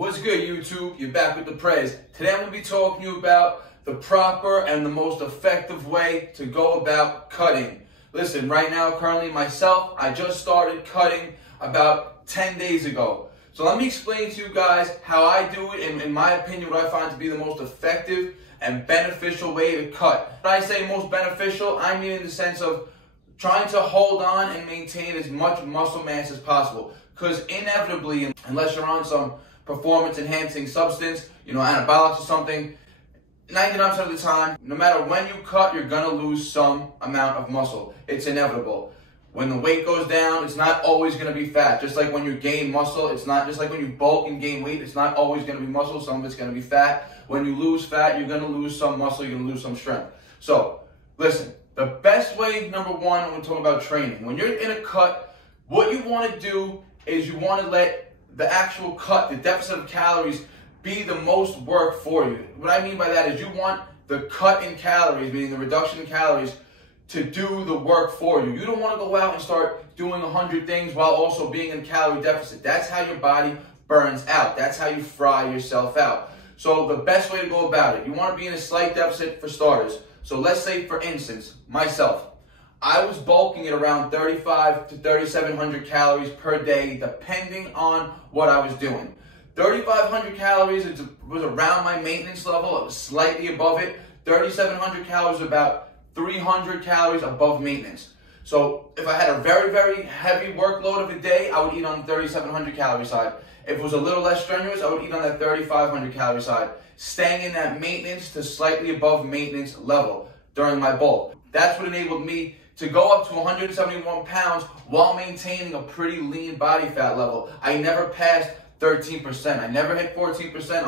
What's good, YouTube? You're back with the Prez. Today I'm going to be talking to you about the proper and the most effective way to go about cutting. Listen, right now, currently myself, I just started cutting about 10 days ago. So let me explain to you guys how I do it, and in my opinion, what I find to be the most effective and beneficial way to cut. When I say most beneficial, I mean in the sense of trying to hold on and maintain as much muscle mass as possible. Because inevitably, unless you're on some performance enhancing substance, anabolics or something, 99% of the time, no matter when you cut, you're gonna lose some amount of muscle. It's inevitable. When the weight goes down, it's not always gonna be fat. Just like when you gain muscle, it's not just like when you bulk and gain weight, it's not always gonna be muscle, some of it's gonna be fat. When you lose fat, you're gonna lose some muscle, you're gonna lose some strength. So, listen, the best way, number one, when we're talking about training, when you're in a cut, what you wanna do is you wanna let the actual cut, the deficit of calories, be the most work for you. What I mean by that is you want the cut in calories, meaning the reduction in calories, to do the work for you. You don't want to go out and start doing 100 things while also being in calorie deficit. That's how your body burns out. That's how you fry yourself out. So the best way to go about it, you want to be in a slight deficit for starters. So let's say, for instance, myself, I was bulking at around 3,500 to 3,700 calories per day, depending on what I was doing. 3,500 calories was around my maintenance level. It was slightly above it. 3,700 calories, about 300 calories above maintenance. So if I had a very, very heavy workload of a day, I would eat on the 3,700 calorie side. If it was a little less strenuous, I would eat on that 3,500 calorie side, staying in that maintenance to slightly above maintenance level during my bulk. That's what enabled me to go up to 171 pounds while maintaining a pretty lean body fat level. I never passed 13%. I never hit 14%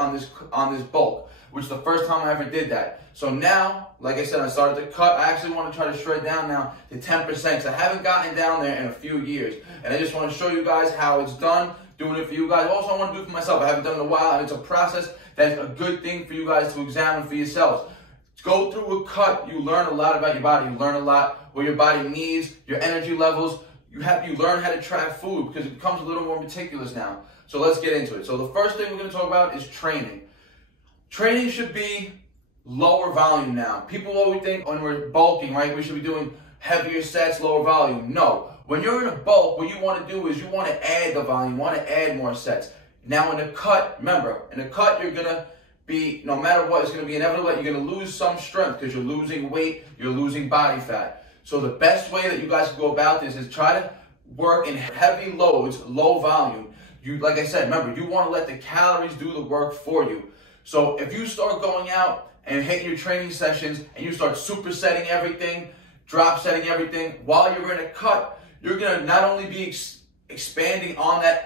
on this bulk, which is the first time I ever did that. So now, like I said, I started to cut. I actually want to try to shred down now to 10% because I haven't gotten down there in a few years. And I just want to show you guys how it's done, doing it for you guys. Also, I want to do it for myself. I haven't done it in a while, and it's a process that's a good thing for you guys to examine for yourselves. Go through a cut, you learn a lot about your body. You learn a lot what your body needs, your energy levels. You learn how to track food because it becomes a little more meticulous now. So let's get into it. So the first thing we're going to talk about is training. Training should be lower volume now. People always think when we're bulking, right, we should be doing heavier sets, lower volume. No. When you're in a bulk, what you want to do is you want to add the volume, you want to add more sets. Now in a cut, remember, in a cut you're going to be, no matter what, it's going to be inevitable that you're going to lose some strength because you're losing weight, you're losing body fat. So the best way that you guys can go about this is try to work in heavy loads, low volume. Like I said, remember, you want to let the calories do the work for you. So if you start going out and hitting your training sessions and you start supersetting everything, drop setting everything, while you're in a cut, you're going to not only be expanding on that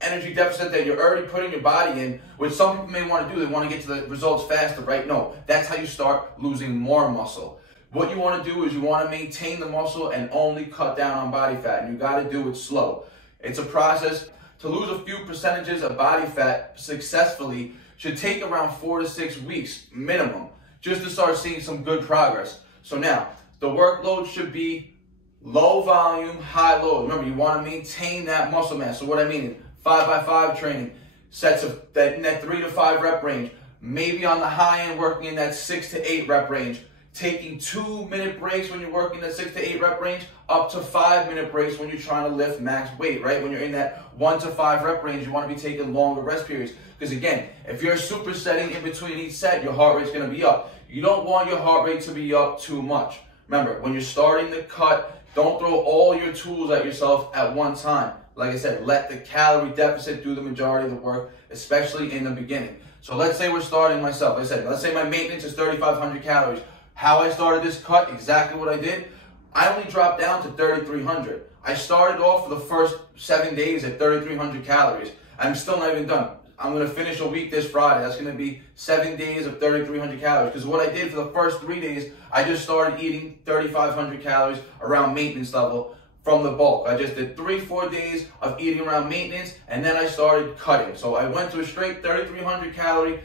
energy deficit that you're already putting your body in, which some people may want to do. They want to get to the results faster, right? No, that's how you start losing more muscle. What you want to do is you want to maintain the muscle and only cut down on body fat, and you got to do it slow. It's a process. To lose a few percentages of body fat successfully should take around 4 to 6 weeks minimum, just to start seeing some good progress. So now, the workload should be low volume, high load. Remember, you want to maintain that muscle mass. So what I mean is 5x5 training, sets of in that 3 to 5 rep range, maybe on the high end working in that 6 to 8 rep range, taking 2-minute breaks when you're working that 6 to 8 rep range, up to 5-minute breaks when you're trying to lift max weight, right? When you're in that 1 to 5 rep range, you want to be taking longer rest periods. Because again, if you're supersetting in between each set, your heart rate's going to be up. You don't want your heart rate to be up too much. Remember, when you're starting the cut, don't throw all your tools at yourself at one time. Like I said, let the calorie deficit do the majority of the work, especially in the beginning. So let's say we're starting myself. Like I said, let's say my maintenance is 3,500 calories. How I started this cut, exactly what I did, I only dropped down to 3,300. I started off for the first 7 days at 3,300 calories. I'm still not even done. I'm going to finish a week this Friday. That's going to be 7 days of 3,300 calories. Because what I did for the first 3 days, I just started eating 3,500 calories around maintenance level from the bulk. I just did 3-4 days of eating around maintenance, and then I started cutting. So I went to a straight 3,300 calorie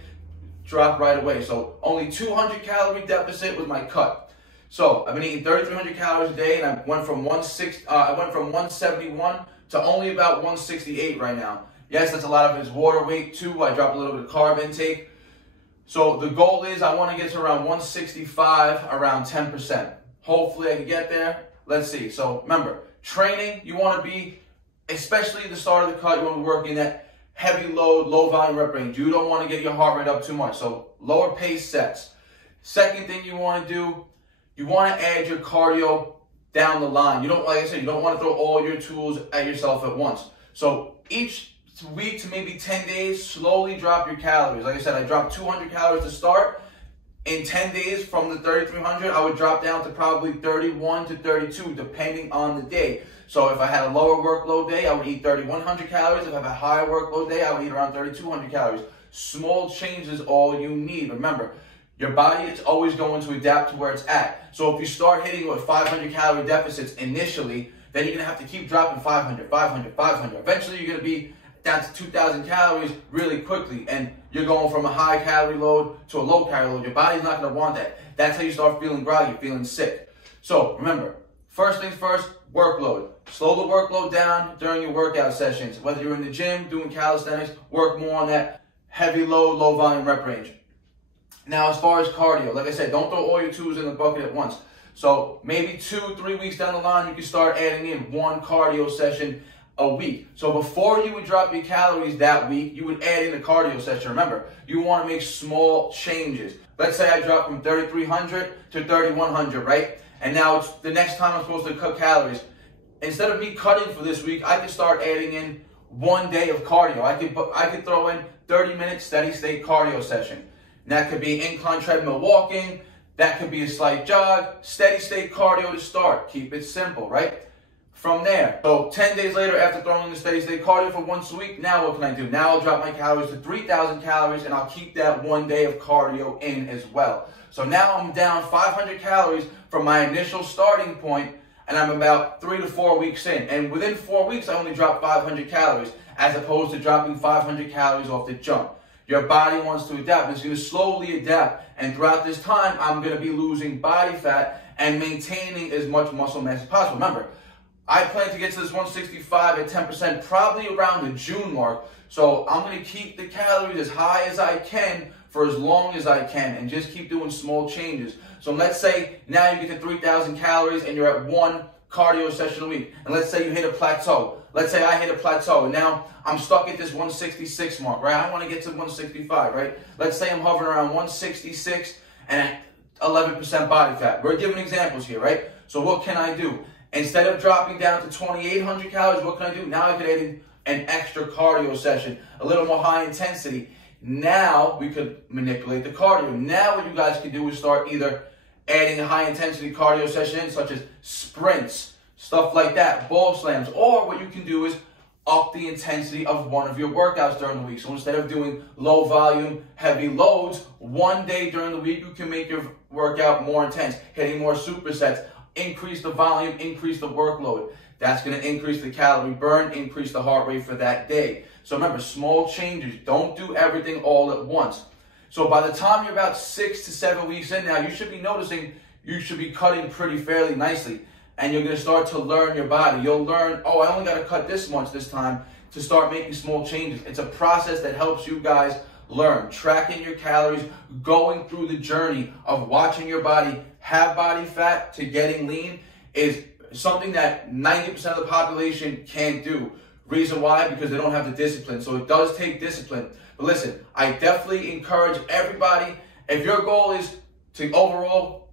drop right away. So only 200 calorie deficit was my cut. So I've been eating 3,300 calories a day, and I went from 171 to only about 168 right now. Yes, that's a lot of his water weight too. I dropped a little bit of carb intake. So the goal is I want to get to around 165, around 10%. Hopefully I can get there. Let's see. So remember, training, you want to be, especially at the start of the cut, you want to be working that heavy load, low volume rep range. You don't want to get your heart rate up too much. So lower pace sets. Second thing you want to do, you want to add your cardio down the line. You don't, like I said, you don't want to throw all your tools at yourself at once. So each week to maybe 10 days, slowly drop your calories. Like I said, I dropped 200 calories to start. In 10 days from the 3,300, I would drop down to probably 31 to 32, depending on the day. So if I had a lower workload day, I would eat 3,100 calories. If I have a higher workload day, I would eat around 3,200 calories. Small changes all you need. Remember, your body is always going to adapt to where it's at. So if you start hitting with 500 calorie deficits initially, then you're going to have to keep dropping 500, 500, 500. Eventually, you're going to be down to 2,000 calories really quickly, and you're going from a high calorie load to a low calorie load. Your body's not going to want that. That's how you start feeling groggy, feeling sick. So remember, first things first, workload. Slow the workload down during your workout sessions. Whether you're in the gym, doing calisthenics, work more on that heavy load, low volume rep range. Now, as far as cardio, like I said, don't throw all your tools in the bucket at once. So maybe 2-3 weeks down the line, you can start adding in one cardio session a week. So before you would drop your calories that week, you would add in a cardio session. Remember, you want to make small changes. Let's say I drop from 3,300 to 3,100, right? And now it's the next time I'm supposed to cut calories. Instead of me cutting for this week, I can start adding in 1 day of cardio. I could throw in 30-minute steady state cardio session. And that could be incline treadmill walking. That could be a slight jog. Steady state cardio to start. Keep it simple, right? From there, so 10 days later, after throwing in the steady state cardio for once a week, now what can I do? Now I'll drop my calories to 3,000 calories, and I'll keep that 1 day of cardio in as well. So now I'm down 500 calories from my initial starting point, and I'm about 3 to 4 weeks in. And within 4 weeks, I only dropped 500 calories, as opposed to dropping 500 calories off the jump. Your body wants to adapt. It's going to slowly adapt. And throughout this time, I'm going to be losing body fat and maintaining as much muscle mass as possible. Remember, I plan to get to this 165 at 10% probably around the June mark. So I'm going to keep the calories as high as I can for as long as I can and just keep doing small changes. So let's say now you get to 3,000 calories and you're at one cardio session a week. And let's say you hit a plateau. Let's say I hit a plateau and now I'm stuck at this 166 mark, right? I want to get to 165, right? Let's say I'm hovering around 166 and at 11% body fat. We're giving examples here, right? So what can I do? Instead of dropping down to 2,800 calories, what can I do? Now I could add in an extra cardio session, a little more high intensity. Now we could manipulate the cardio. Now what you guys can do is start either adding a high intensity cardio session in, such as sprints, stuff like that, ball slams, or what you can do is up the intensity of one of your workouts during the week. So instead of doing low volume, heavy loads, one day during the week, you can make your workout more intense, hitting more supersets, increase the volume, increase the workload. That's going to increase the calorie burn, increase the heart rate for that day. So remember, small changes. Don't do everything all at once. So by the time you're about 6 to 7 weeks in now, you should be noticing you should be cutting pretty fairly nicely. And you're going to start to learn your body. You'll learn, oh, I only got to cut this much this time, to start making small changes. It's a process that helps you guys learn. Tracking your calories, going through the journey of watching your body have body fat to getting lean is something that 90% of the population can't do. Reason why? Because they don't have the discipline. So it does take discipline. But listen, I definitely encourage everybody, if your goal is to overall,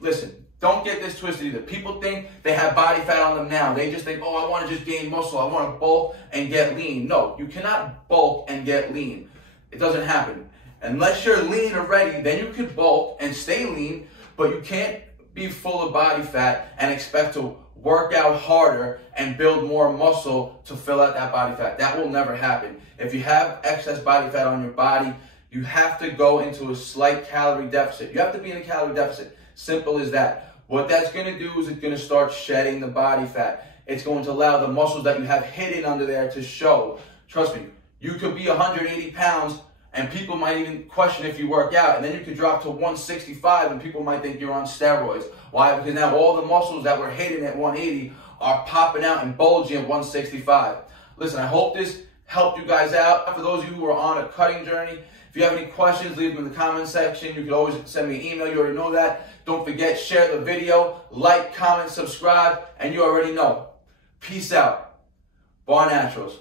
listen, don't get this twisted either. People think they have body fat on them now. They just think, oh, I want to just gain muscle. I want to bulk and get lean. No, you cannot bulk and get lean. It doesn't happen. Unless you're lean already, then you can bulk and stay lean, but you can't be full of body fat and expect to work out harder and build more muscle to fill out that body fat. That will never happen. If you have excess body fat on your body, you have to go into a slight calorie deficit. You have to be in a calorie deficit. Simple as that. What that's going to do is it's going to start shedding the body fat. It's going to allow the muscles that you have hidden under there to show. Trust me, you could be 180 pounds and people might even question if you work out. And then you could drop to 165 and people might think you're on steroids. Why? Because now all the muscles that were hidden at 180 are popping out and bulging at 165. Listen, I hope this helped you guys out. For those of you who are on a cutting journey, if you have any questions, leave them in the comment section. You can always send me an email. You already know that. Don't forget, share the video, like, comment, subscribe, and you already know. Peace out. Bar Naturals.